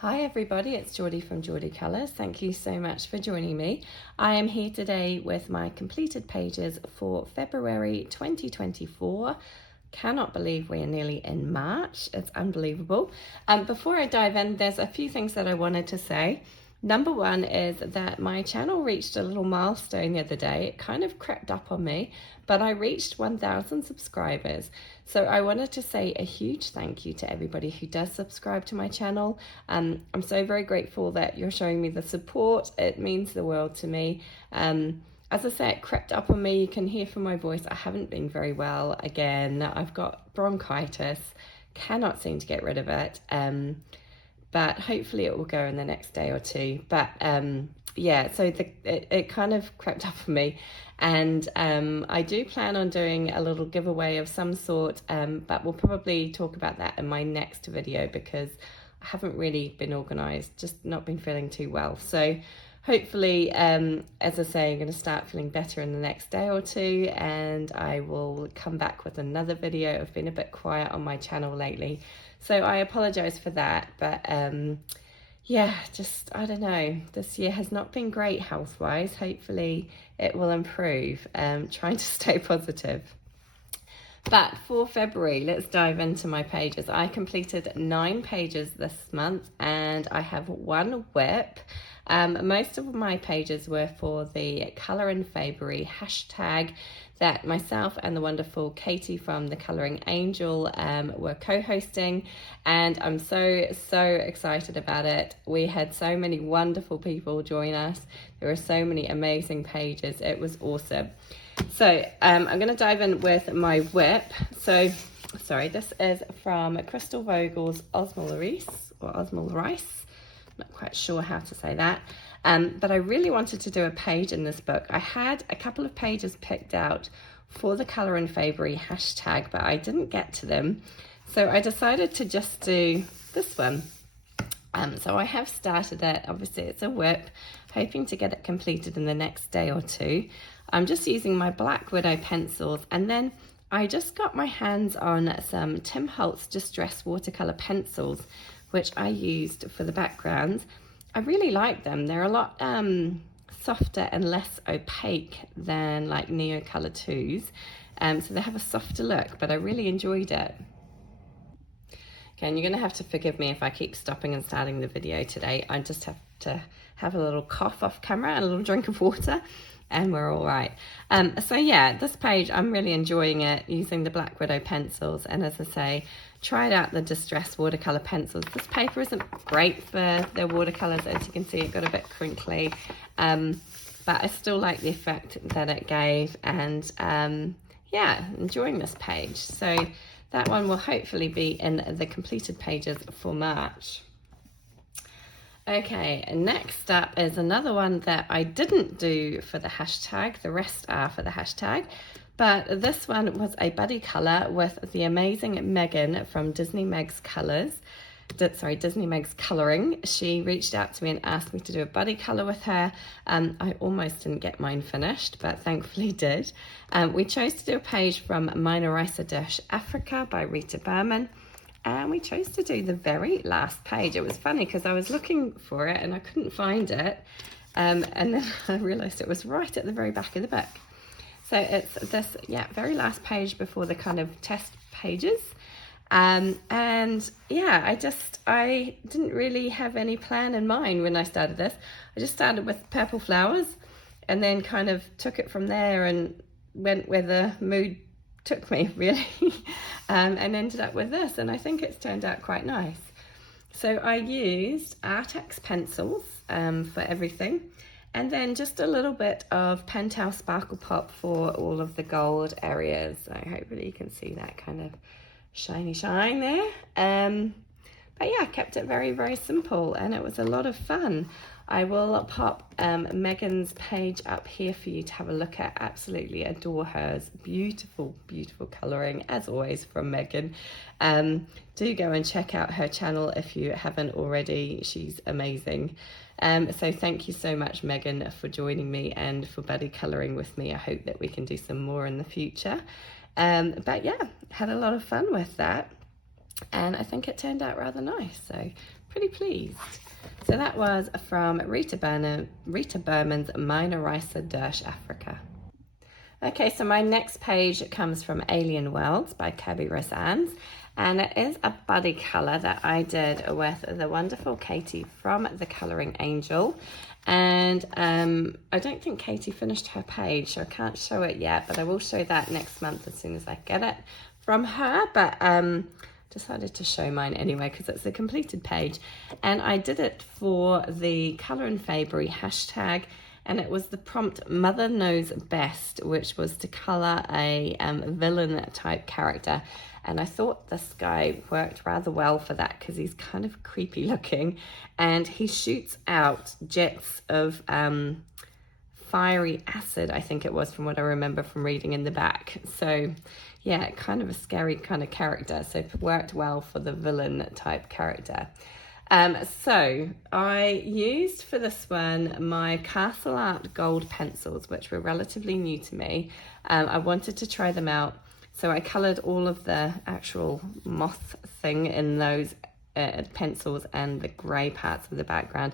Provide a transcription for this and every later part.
Hi everybody, it's Geordie from Geordie Colours. Thank you so much for joining me. I am here today with my completed pages for February 2024. Cannot believe we are nearly in March. It's unbelievable. Before I dive in, there's a few things that I wanted to say. Number one is that my channel reached a little milestone the other day. It kind of crept up on me, but I reached 1,000 subscribers. So I wanted to say a huge thank you to everybody who does subscribe to my channel. I'm so very grateful that you're showing me the support. It means the world to me. As I say, it crept up on me. You can hear from my voice, I haven't been very well again. I've got bronchitis, cannot seem to get rid of it. But hopefully it will go in the next day or two. But yeah, so it kind of crept up on me. And I do plan on doing a little giveaway of some sort, but we'll probably talk about that in my next video because I haven't really been organised, just not been feeling too well. So hopefully, as I say, I'm going to start feeling better in the next day or two, and I will come back with another video. I've been a bit quiet on my channel lately, so I apologise for that. But yeah, just, I don't know, this year has not been great health-wise. Hopefully it will improve. Trying to stay positive. But for February, let's dive into my pages. I completed 9 pages this month, and I have 1 whip. Most of my pages were for the Colour in February hashtag that myself and the wonderful Katie from the Colouring Angel were co-hosting, and I'm so excited about it. We had so many wonderful people join us. There were so many amazing pages. It was awesome. So I'm going to dive in with my whip. So, sorry, this is from Christl Vogls Ausmalreise, or Ausmalreise. Not quite sure how to say that. But I really wanted to do a page in this book. I had a couple of pages picked out for the Colour in February hashtag, but I didn't get to them. So I decided to just do this one. So I have started it. Obviously it's a whip, hoping to get it completed in the next day or two. I'm just using my Black Widow pencils, and then I just got my hands on some Tim Holtz Distress watercolour pencils, which I used for the backgrounds. I really like them. They're a lot softer and less opaque than like Neocolor 2s. So they have a softer look, but I really enjoyed it. Okay, and you're going to have to forgive me if I keep stopping and starting the video today. I just have to have a little cough off camera and a little drink of water, and we're all right. So yeah, this page, I'm really enjoying it, using the Black Widow pencils, and as I say, tried out the Distress watercolour pencils. This paper isn't great for the watercolours, as you can see, it got a bit crinkly, but I still like the effect that it gave, and yeah, enjoying this page. So that one will hopefully be in the completed pages for March. Okay, next up is another one that I didn't do for the hashtag. The rest are for the hashtag. But this one was a buddy colour with the amazing Megan from Disney Meg's Colours. Disney Meg's Colouring. She reached out to me and asked me to do a buddy colour with her. I almost didn't get mine finished, but thankfully did. We chose to do a page from Meine, Reise, Durch, Afrika by Rita Burman. And we chose to do the very last page. It was funny because I was looking for it and I couldn't find it. And then I realised it was right at the very back of the book. So it's this, yeah, very last page before the kind of test pages. And yeah, I didn't really have any plan in mind when I started this. I just started with purple flowers and then kind of took it from there and went where the mood took me, really. And ended up with this, and I think it's turned out quite nice. So I used Artex pencils for everything, and then just a little bit of Pentel Sparkle Pop for all of the gold areas. So hopefully you can see that kind of shiny shine there. But yeah, I kept it very simple, and it was a lot of fun. I will pop Megan's page up here for you to have a look at. Absolutely adore hers. Beautiful colouring, as always, from Megan. Do go and check out her channel if you haven't already. She's amazing. So thank you so much, Megan, for joining me and for buddy colouring with me. I hope that we can do some more in the future. But yeah, had a lot of fun with that. And I think it turned out rather nice. So pretty pleased. So that was from Rita Burman's Meine, Reise, Durch, Afrika. Okay, so my next page comes from Alien Worlds by Kby Rans, and it is a buddy colour that I did with the wonderful Katie from The Colouring Angel. And I don't think Katie finished her page, so I can't show it yet, but I will show that next month as soon as I get it from her. But decided to show mine anyway because it's a completed page, and I did it for the Colour and Fabry hashtag, and it was the prompt Mother Knows Best, which was to colour a villain type character. And I thought this guy worked rather well for that because he's kind of creepy looking, and he shoots out jets of fiery acid, I think it was, from what I remember from reading in the back. So yeah, kind of a scary kind of character, so it worked well for the villain type character. So I used for this one my Castle Art gold pencils, which were relatively new to me. I wanted to try them out, so I coloured all of the actual moth thing in those pencils and the grey parts of the background.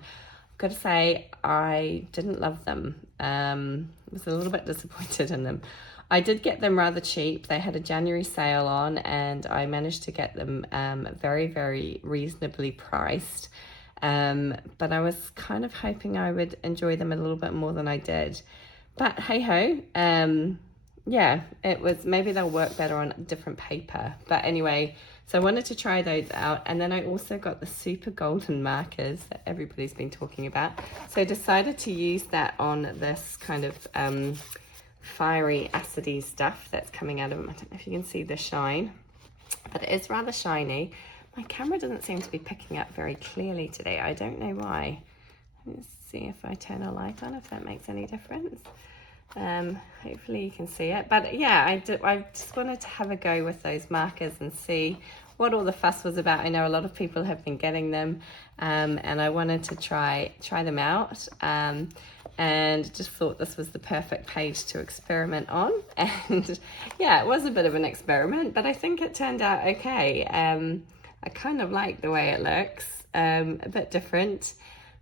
I've got to say, I didn't love them. I was a little bit disappointed in them. I did get them rather cheap. They had a January sale on, and I managed to get them very, very reasonably priced. But I was kind of hoping I would enjoy them a little bit more than I did. But hey ho, yeah, it was, maybe they'll work better on different paper. But anyway, so I wanted to try those out. And then I also got the super golden markers that everybody's been talking about. So I decided to use that on this kind of fiery acidy stuff that's coming out of them. I don't know if you can see the shine, but it is rather shiny. My camera doesn't seem to be picking up very clearly today. I don't know why. Let's see if I turn a light on, if that makes any difference. Hopefully you can see it. But yeah, I just wanted to have a go with those markers and see what all the fuss was about. I know a lot of people have been getting them, and I wanted to try them out. And just thought this was the perfect page to experiment on. And yeah, it was a bit of an experiment, but I think it turned out okay. I kind of like the way it looks, a bit different.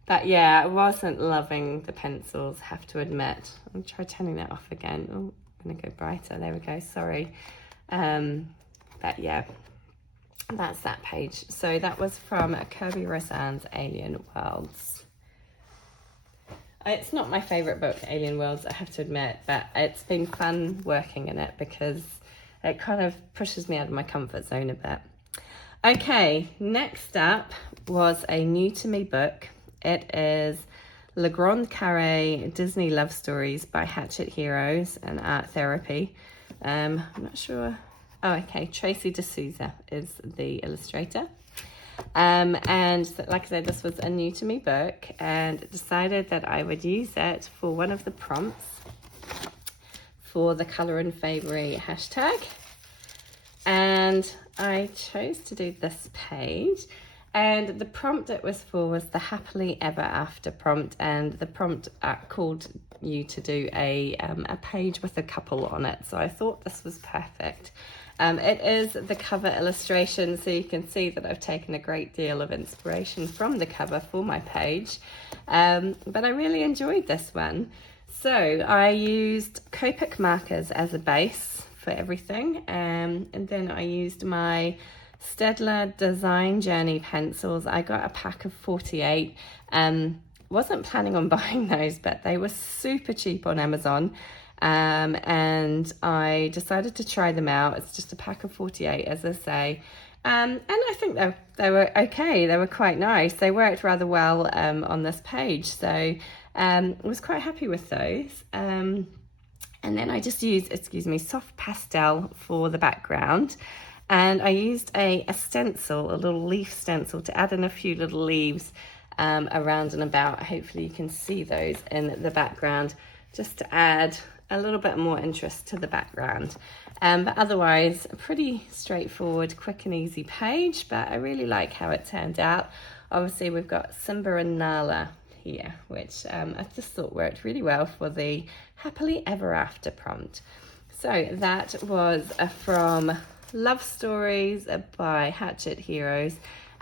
But yeah, I wasn't loving the pencils, have to admit. I'll try turning that off again. Oh, I'm gonna go brighter, there we go, sorry. But yeah, that's that page. So that was from Kby Rans' Alien Worlds. It's not my favourite book, Alien Worlds, I have to admit, but it's been fun working in it because it kind of pushes me out of my comfort zone a bit. Okay, next up was a new to me book. It is Le Grand Carré Disney Love Stories by Hatchette Heroes and Art Therapy. I'm not sure. Oh, okay, Tracy de Sousa is the illustrator. And like I said, this was a new to me book, and decided that I would use it for one of the prompts for the Colour and Fabry hashtag. And I chose to do this page, and the prompt it was for was the Happily Ever After prompt, and the prompt called you to do a page with a couple on it. So I thought this was perfect. It is the cover illustration, so you can see that I've taken a great deal of inspiration from the cover for my page, but I really enjoyed this one. So I used Copic markers as a base for everything, and then I used my Staedtler Design Journey pencils. I got a pack of 48. Wasn't planning on buying those, but they were super cheap on Amazon. And I decided to try them out. It's just a pack of 48, as I say. And I think they were okay. They were quite nice. They worked rather well on this page. So I was quite happy with those. And then I just used, soft pastel for the background. And I used a stencil, a little leaf stencil, to add in a few little leaves around and about. Hopefully you can see those in the background, just to add a little bit more interest to the background. But otherwise, a pretty straightforward, quick and easy page, but I really like how it turned out. Obviously, we've got Simba and Nala here, which I just thought worked really well for the Happily Ever After prompt. So that was from Love Stories by Hatchette Heroes,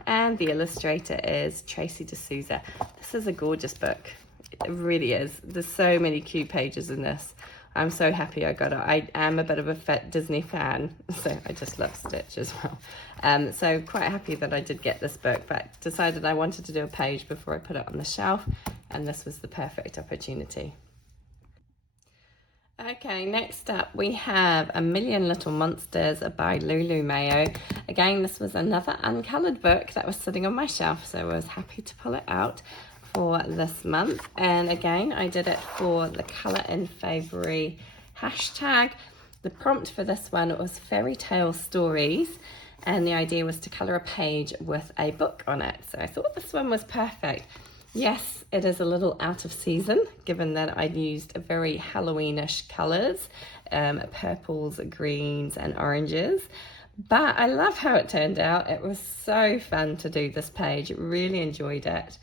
and the illustrator is Tracy de Sousa. This is a gorgeous book. It really is. There's so many cute pages in this. I'm so happy I got it. I am a bit of a Disney fan, so I just love Stitch as well. So quite happy that I did get this book, but decided I wanted to do a page before I put it on the shelf, and this was the perfect opportunity. Okay, next up we have A Million Little Monsters by Lulu Mayo. Again, this was another uncoloured book that was sitting on my shelf, so I was happy to pull it out for this month. And again, I did it for the Colour in February hashtag. The prompt for this one was fairy tale stories, and the idea was to colour a page with a book on it. So I thought this one was perfect. Yes, it is a little out of season, given that I used very Halloweenish colours, purples, greens and oranges. But I love how it turned out. It was so fun to do this page. Really enjoyed it.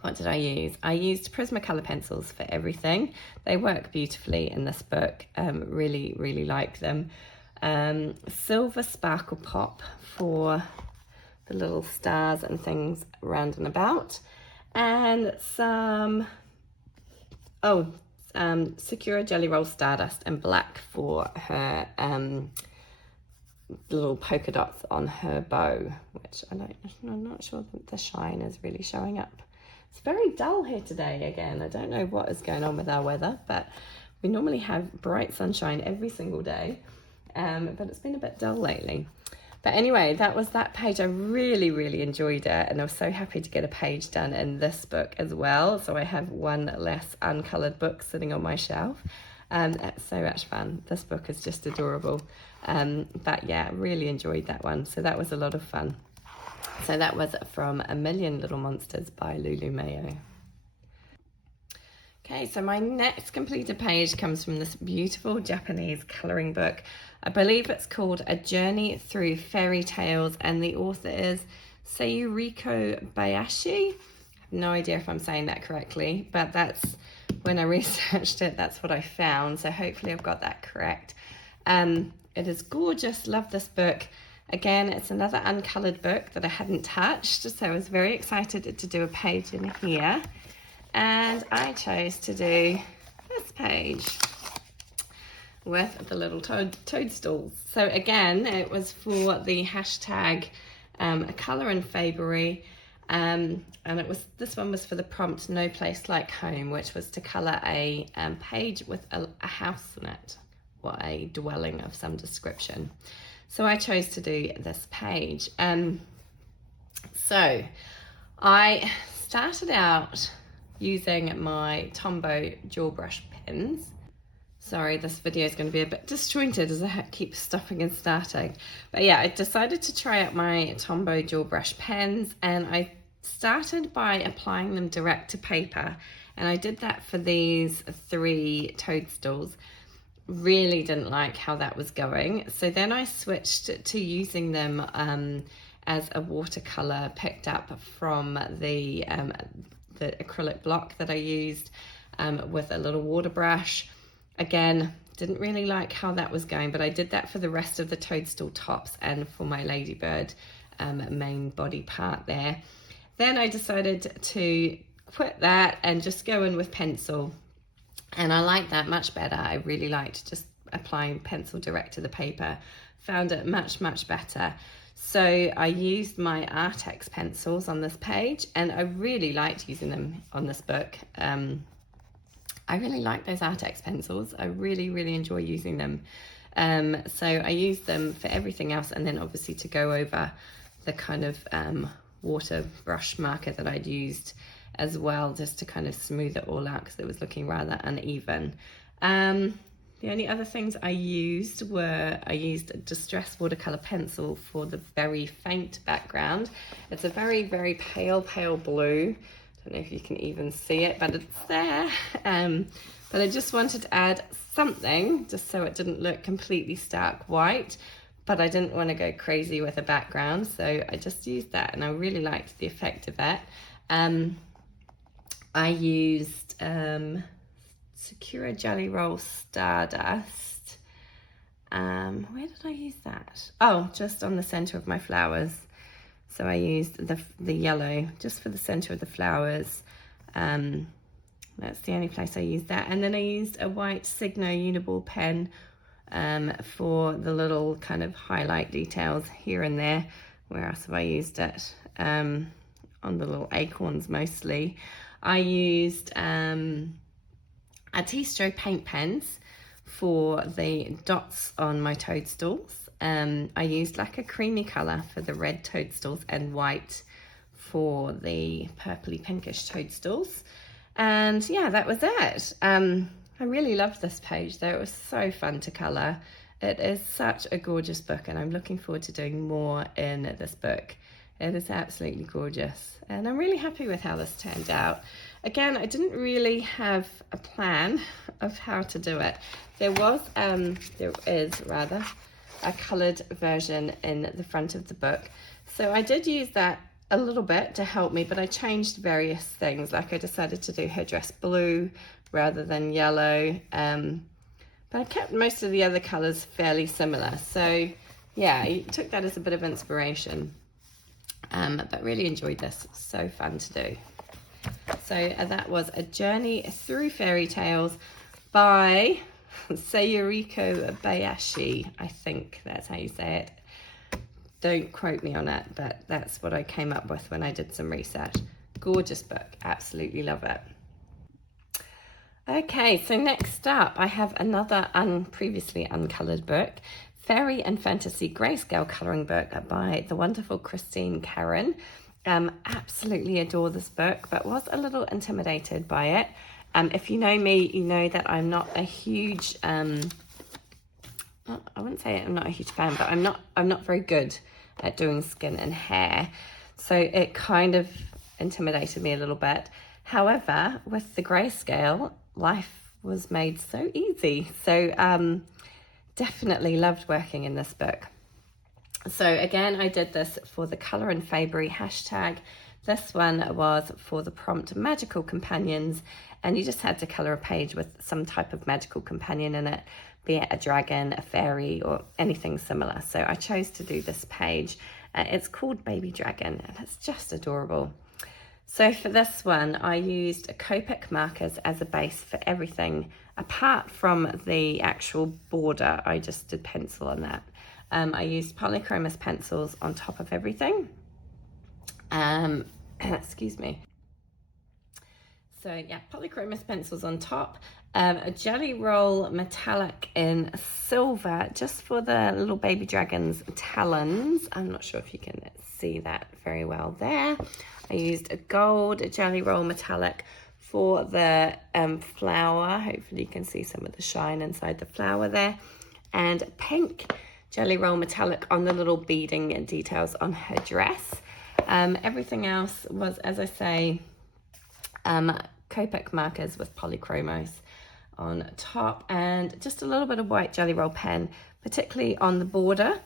What did I use? I used Prismacolor pencils for everything. They work beautifully in this book. Really, really like them. Silver Sparkle Pop for the little stars and things round and about. And some, Sakura Jelly Roll Stardust and black for her little polka dots on her bow, which I'm not sure that the shine is really showing up. It's very dull here today again. I don't know what is going on with our weather, but we normally have bright sunshine every single day, but it's been a bit dull lately. But anyway, that was that page. I really, really enjoyed it, and I was so happy to get a page done in this book as well. So I have one less uncoloured book sitting on my shelf. It's so much fun. This book is just adorable. But yeah, really enjoyed that one. So that was a lot of fun. So that was from A Million Little Monsters by Lulu Mayo. Okay, so my next completed page comes from this beautiful Japanese colouring book. I believe it's called A Journey Through Fairytales, and the author is Sayuriko Bayashi. I have no idea if I'm saying that correctly, but that's when I researched it, that's what I found. So hopefully I've got that correct. It is gorgeous. Love this book. Again, it's another uncoloured book that I hadn't touched, so I was very excited to do a page in here. And I chose to do this page with the little toadstools. So again, it was for the hashtag Colour in February, and this one was for the prompt No Place Like Home, which was to colour a page with a house in it, or a dwelling of some description. So I chose to do this page. So I started out using my Tombow dual brush pens. Sorry, this video is going to be a bit disjointed as I keep stopping and starting. But yeah, I decided to try out my Tombow dual brush pens, and I started by applying them direct to paper. And I did that for these 3 toadstools. Really didn't like how that was going. So then I switched to using them as a watercolor picked up from the acrylic block that I used with a little water brush. Again, didn't really like how that was going, but I did that for the rest of the toadstool tops and for my ladybird main body part there. Then I decided to quit that and just go in with pencil, and I like that much better. I really liked just applying pencil direct to the paper, found it much better. So I used my Artex pencils on this page, and I really liked using them on this book. I really like those Artex pencils. I really enjoy using them. So I used them for everything else, and then obviously to go over the kind of water brush marker that I'd used as well, just to kind of smooth it all out because it was looking rather uneven. The only other things I used were, I used a Distress watercolor pencil for the very faint background. It's a very pale blue. I don't know if you can even see it, but it's there. But I just wanted to add something just so it didn't look completely stark white, but I didn't want to go crazy with a background, so I just used that, and I really liked the effect of that. I used Sakura Jelly Roll Stardust where did I use that? Oh, just on the center of my flowers. So I used the yellow just for the center of the flowers. That's the only place I used that. And then I used a white Signo Uniball pen for the little kind of highlight details here and there. Where else have I used it? On the little acorns mostly. I used Artistro paint pens for the dots on my toadstools. I used like a creamy colour for the red toadstools and white for the purpley pinkish toadstools. And yeah, that was it. I really loved this page though. It was so fun to colour. It is such a gorgeous book and I'm looking forward to doing more in this book. It is absolutely gorgeous and I'm really happy with how this turned out. Again, I didn't really have a plan of how to do it. There is a coloured version in the front of the book. So I did use that a little bit to help me, but I changed various things. Like I decided to do her dress blue rather than yellow. But I kept most of the other colours fairly similar. So yeah, I took that as a bit of inspiration. But really enjoyed this. So fun to do. So that was A Journey Through Fairytales by Sayuriko Bayashi. I think that's how you say it. Don't quote me on it, but that's what I came up with when I did some research. Gorgeous book. Absolutely love it. Okay, so next up I have another previously uncoloured book. Fairy and Fantasy Grayscale colouring book by the wonderful Kby Rans. Absolutely adore this book, but was a little intimidated by it. If you know me, you know that I'm not a huge, I wouldn't say I'm not a huge fan, but I'm not very good at doing skin and hair. So it kind of intimidated me a little bit. However, with the Grayscale, life was made so easy. So definitely loved working in this book. So again, I did this for the Colour and Fabry hashtag. This one was for the prompt magical companions, and you just had to colour a page with some type of magical companion in it, be it a dragon, a fairy, or anything similar. So I chose to do this page. It's called Baby Dragon, and it's just adorable. So for this one, I used Copic markers as a base for everything. Apart from the actual border, I just did pencil on that. I used polychromos pencils on top of everything. Excuse me. So yeah, polychromos pencils on top. A jelly roll metallic in silver, just for the little baby dragon's talons. I'm not sure if you can see that very well there. I used a gold jelly roll metallic for the flower. Hopefully you can see some of the shine inside the flower there. And pink jelly roll metallic on the little beading details on her dress. Everything else was, as I say, Copic markers with polychromos on top, and just a little bit of white jelly roll pen, particularly on the border,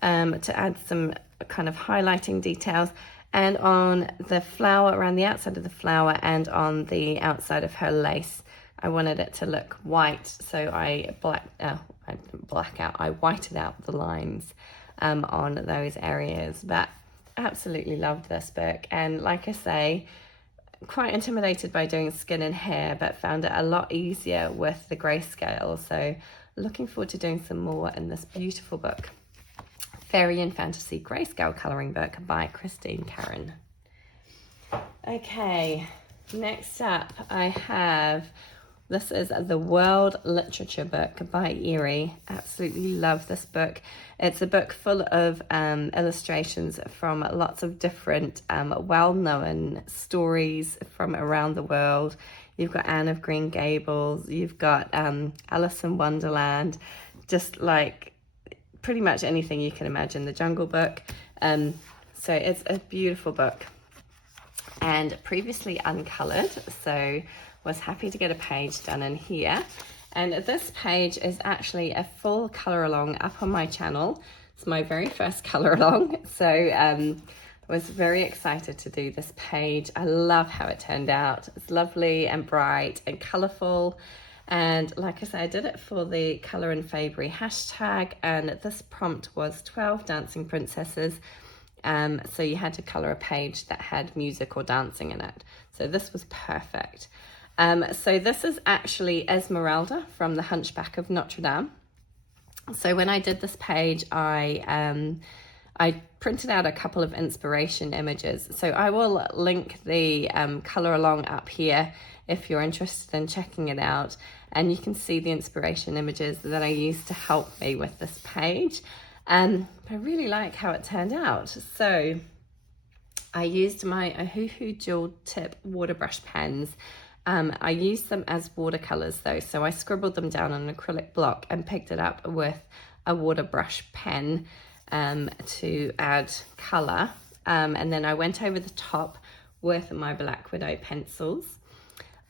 to add some kind of highlighting details, and on the flower, around the outside of the flower, and on the outside of her lace. I wanted it to look white, so I whited out the lines on those areas. But absolutely loved this book, and like I say, quite intimidated by doing skin and hair, but found it a lot easier with the Grayscale. So looking forward to doing some more in this beautiful book. Fairy and Fantasy Grayscale colouring book by Kby Rans. Okay, next up I have, this is the World Literature book by Kby. Absolutely love this book. It's a book full of illustrations from lots of different well-known stories from around the world. You've got Anne of Green Gables, you've got Alice in Wonderland, just like pretty much anything you can imagine, the Jungle Book. So it's a beautiful book and previously uncoloured, so was happy to get a page done in here. And this page is actually a full colour along up on my channel. It's my very first colour along, so I was very excited to do this page. I love how it turned out. It's lovely and bright and colourful, And like I said, I did it for the Colour in February hashtag, and this prompt was 12 dancing princesses. So you had to colour a page that had music or dancing in it. So this was perfect. So this is actually Esmeralda from The Hunchback of Notre Dame. So when I did this page, I printed out a couple of inspiration images. So I will link the colour along up here if you're interested in checking it out. And you can see the inspiration images that I used to help me with this page. But I really like how it turned out. So I used my Ohuhu dual tip water brush pens. I used them as watercolors though, so I scribbled them down on an acrylic block and picked it up with a water brush pen to add color. And then I went over the top with my Black Widow pencils.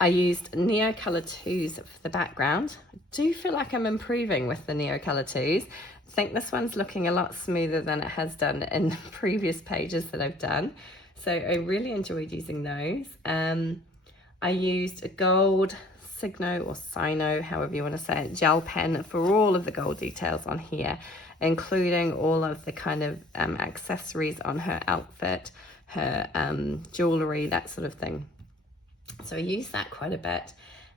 I used Neocolor 2s for the background. I do feel like I'm improving with the Neocolor 2s. I think this one's looking a lot smoother than it has done in previous pages that I've done. So I really enjoyed using those. I used a gold Signo or Sino, however you want to say it, gel pen for all of the gold details on here, including all of the kind of accessories on her outfit, her jewellery, that sort of thing. So I used that quite a bit.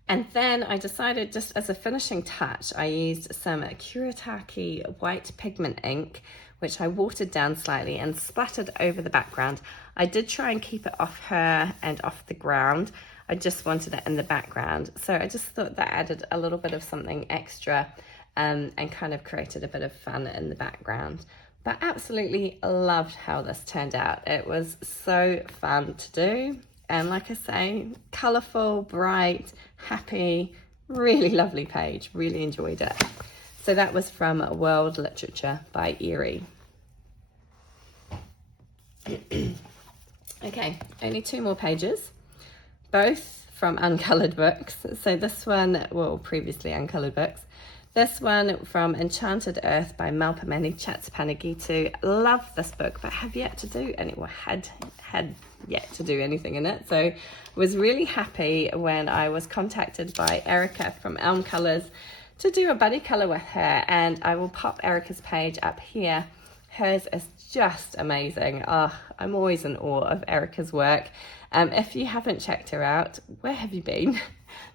And then I decided, just as a finishing touch, I used some Kuretake white pigment ink, which I watered down slightly and splattered over the background. I did try and keep it off her and off the ground. I just wanted it in the background. So I just thought that added a little bit of something extra and kind of created a bit of fun in the background. But absolutely loved how this turned out. It was so fun to do. And like I say, colourful, bright, happy, really lovely page. Really enjoyed it. So that was from World Literature by Erie. Okay, only 2 more pages, both from uncoloured books. So this one, well, previously uncoloured books. This one from Enchanted Earth by Melpomeni, Chatzipanagiotou. Love this book, but have yet to do any, well, had yet to do anything in it. So was really happy when I was contacted by Erica from Elmcolors to do a buddy colour with her, and I will pop Erica's page up here. Hers is just amazing. Oh, I'm always in awe of Erica's work. If you haven't checked her out, where have you been?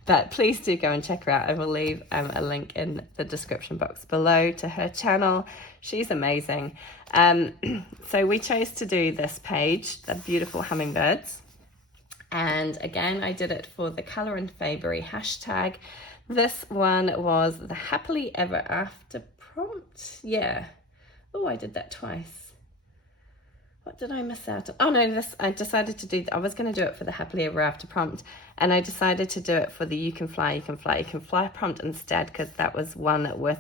But please do go and check her out. I will leave a link in the description box below to her channel. She's amazing. So we chose to do this page, the beautiful hummingbirds. And again, I did it for the Colour in February hashtag. This one was the Happily Ever After prompt. Yeah. Oh, I did that twice. What did I miss out on? Oh no, this I decided to do. I was going to do it for the Happily Ever After prompt, and I decided to do it for the You Can Fly, You Can Fly, You Can Fly prompt instead, because that was one with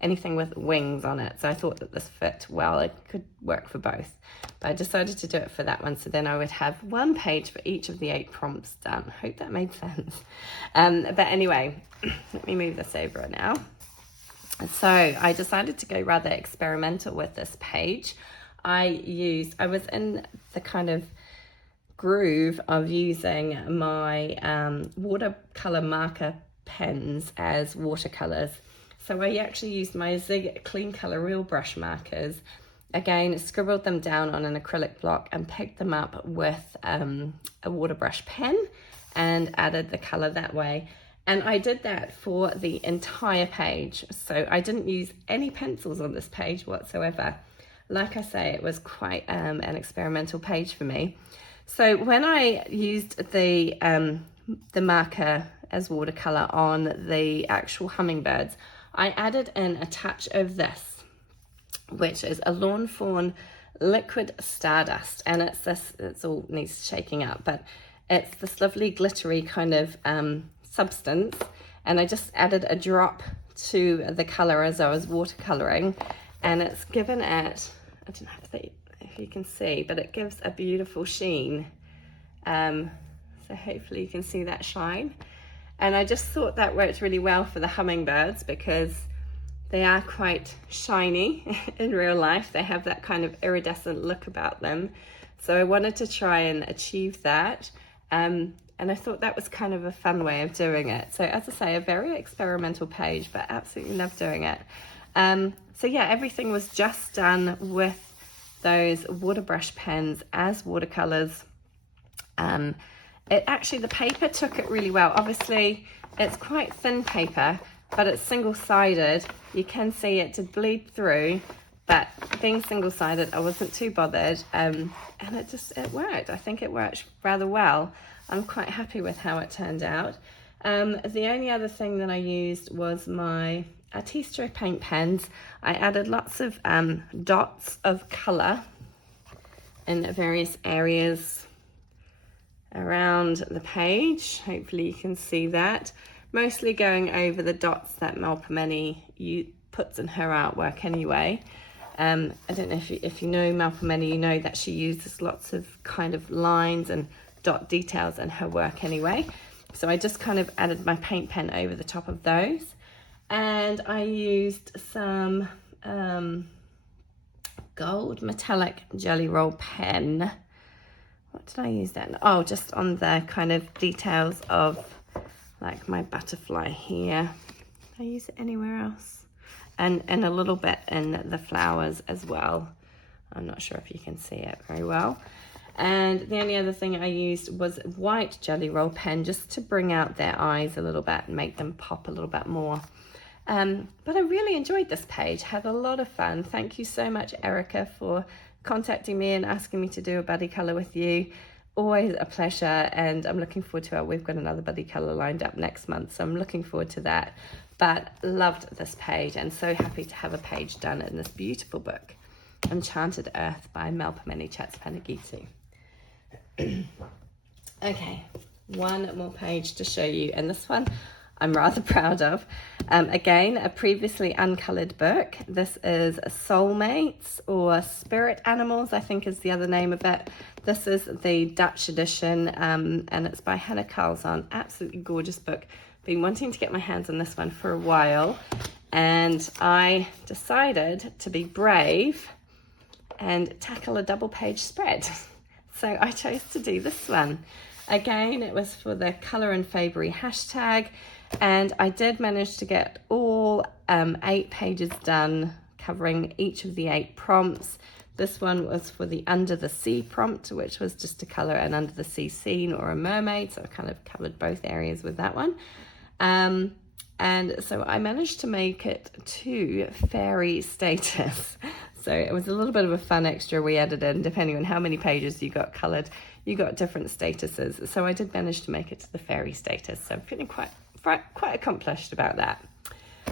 anything with wings on it. So I thought that this fit well. It could work for both, but I decided to do it for that one. So then I would have 1 page for each of the 8 prompts done. Hope that made sense. But anyway, let me move this over now. So I decided to go rather experimental with this page. I was in the kind of groove of using my watercolor marker pens as watercolors. So I actually used my Zig Clean Color Real Brush markers. Again, scribbled them down on an acrylic block and picked them up with a water brush pen and added the color that way. And I did that for the entire page. So I didn't use any pencils on this page whatsoever. Like I say, it was quite an experimental page for me. So when I used the marker as watercolor on the actual hummingbirds, I added in a touch of this, which is a Lawn Fawn Liquid Stardust. And it's this, it's all needs shaking up, but it's this lovely glittery kind of substance. And I just added a drop to the color as I was watercoloring. And it's given it, I don't know if you can see, but it gives a beautiful sheen. So hopefully you can see that shine. And I just thought that worked really well for the hummingbirds because they are quite shiny in real life. They have that kind of iridescent look about them. So I wanted to try and achieve that. I thought that was kind of a fun way of doing it. So as I say, a very experimental page, but absolutely love doing it. So yeah, everything was just done with those water brush pens as watercolors. The paper took it really well. Obviously, it's quite thin paper, but it's single-sided. You can see it did bleed through, but being single-sided, I wasn't too bothered, and it worked. I think it worked rather well. I'm quite happy with how it turned out. The only other thing that I used was my Artistro paint pens. I added lots of dots of colour in various areas around the page. Hopefully you can see that. Mostly going over the dots that Melpomeni puts in her artwork anyway. I don't know if you know Melpomeni, you know that she uses lots of kind of lines and dot details in her work anyway. So I just kind of added my paint pen over the top of those. And I used some gold metallic jelly roll pen. What did I use then? Oh, just on the kind of details of like my butterfly here. Did I use it anywhere else? And a little bit in the flowers as well. I'm not sure if you can see it very well. And the only other thing I used was white jelly roll pen, just to bring out their eyes a little bit and make them pop a little bit more. But I really enjoyed this page, had a lot of fun. Thank you so much, Erica, for contacting me and asking me to do a buddy colour with you. Always a pleasure, and I'm looking forward to it. We've got another buddy colour lined up next month, so I'm looking forward to that. But loved this page, and so happy to have a page done in this beautiful book, Enchanted Earth by Melpomeni Chatzipanagiotou. Okay, one more page to show you, and this one I'm rather proud of. Again, a previously uncoloured book. This is Soulmates, or Spirit Animals, I think is the other name of it. This is the Dutch edition, and it's by Hanna Carlton. Absolutely gorgeous book. Been wanting to get my hands on this one for a while, and I decided to be brave and tackle a double page spread. So I chose to do this one. Again, it was for the Colour and Fabry hashtag, and I did manage to get all 8 pages done, covering each of the 8 prompts. This one was for the Under the Sea prompt, which was just to colour an under the sea scene or a mermaid, so I kind of covered both areas with that one. And so I managed to make it to fairy status. So it was a little bit of a fun extra we added in. Depending on how many pages you got coloured, you got different statuses. So I did manage to make it to the fairy status. So I'm feeling quite accomplished about that.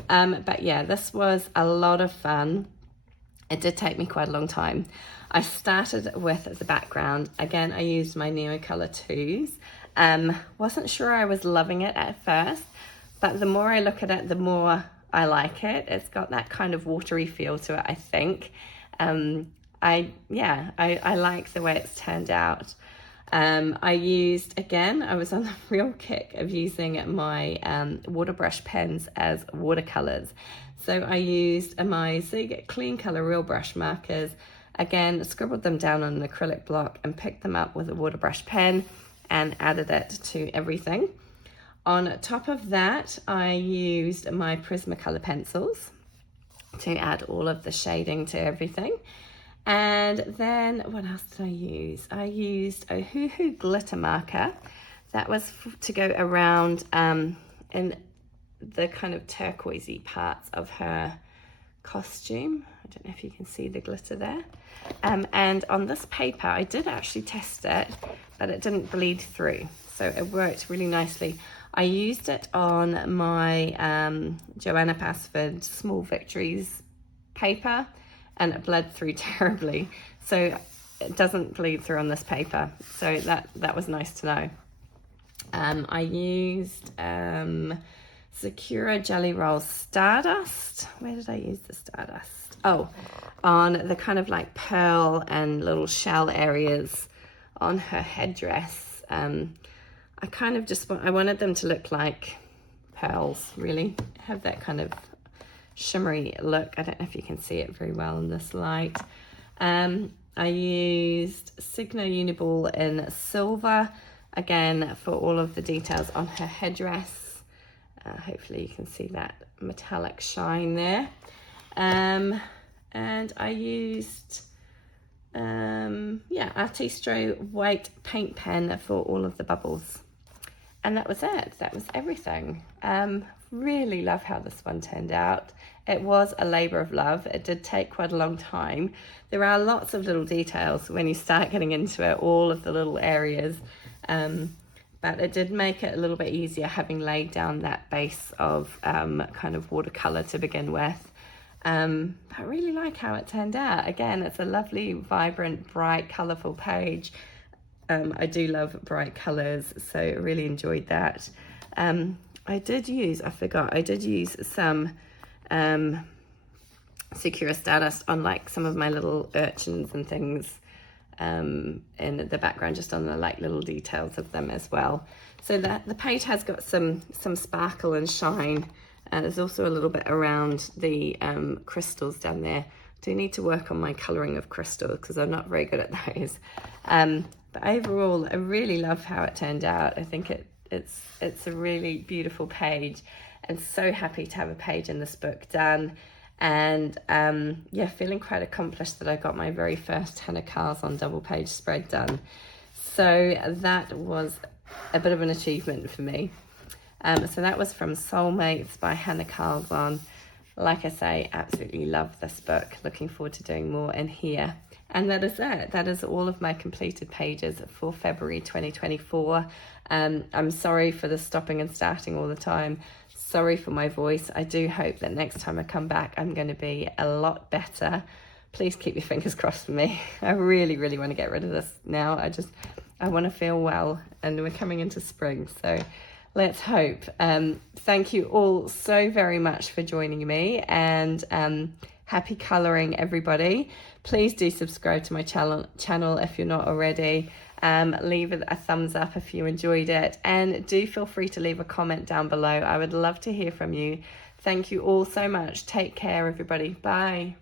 But yeah, this was a lot of fun. It did take me quite a long time. I started with the background. Again, I used my Neocolor 2s. Wasn't sure I was loving it at first, but the more I look at it, the more I like it. It's got that kind of watery feel to it, I think. I like the way it's turned out. I was on the real kick of using my water brush pens as watercolors. So I used my Zig Clean Color Real Brush markers, again, scribbled them down on an acrylic block and picked them up with a water brush pen and added it to everything. On top of that, I used my Prismacolor pencils to add all of the shading to everything. And then what else did I use? I used a Hoo Hoo glitter marker. That was to go around in the kind of turquoisey parts of her costume. I don't know if you can see the glitter there. And on this paper, I did actually test it, but it didn't bleed through. So it worked really nicely. I used it on my Joanna Passford Small Victories paper, and it bled through terribly. So it doesn't bleed through on this paper. So that was nice to know. I used Sakura Jelly Roll Stardust. Where did I use the Stardust? Oh, on the kind of like pearl and little shell areas on her headdress. I kind of I wanted them to look like pearls, really. Have that kind of shimmery look. I don't know if you can see it very well in this light. I used Signo Uniball in silver, again for all of the details on her headdress. Hopefully you can see that metallic shine there. And I used Artistro white paint pen for all of the bubbles. And that was it. That was everything. Really love how this one turned out. It was a labor of love. It did take quite a long time. There are lots of little details when you start getting into it, all of the little areas. But it did make it a little bit easier having laid down that base of kind of watercolor to begin with. I really like how it turned out. Again, it's a lovely, vibrant, bright, colorful page. I do love bright colors, so I really enjoyed that. I did use some Secura Stardust on like some of my little urchins and things in the background, just on the like little details of them as well. So that the page has got some sparkle and shine. There's also a little bit around the crystals down there. Do need to work on my colouring of crystal because I'm not very good at those. But overall, I really love how it turned out. I think it's a really beautiful page, and so happy to have a page in this book done. And yeah, feeling quite accomplished that I got my very first Hanna Carlton double page spread done. So that was a bit of an achievement for me. So that was from Soulmates by Hanna Carlton. Like I say, absolutely love this book. Looking forward to doing more in here. And that is it. That is all of my completed pages for February 2024. I'm sorry for the stopping and starting all the time. Sorry for my voice. I do hope that next time I come back, I'm going to be a lot better. Please keep your fingers crossed for me. I really, really want to get rid of this now. I want to feel well, and we're coming into spring. So let's hope. Thank you all so very much for joining me, and happy colouring, everybody. Please do subscribe to my channel if you're not already. Leave it a thumbs up if you enjoyed it, and do feel free to leave a comment down below. I would love to hear from you. Thank you all so much. Take care, everybody. Bye.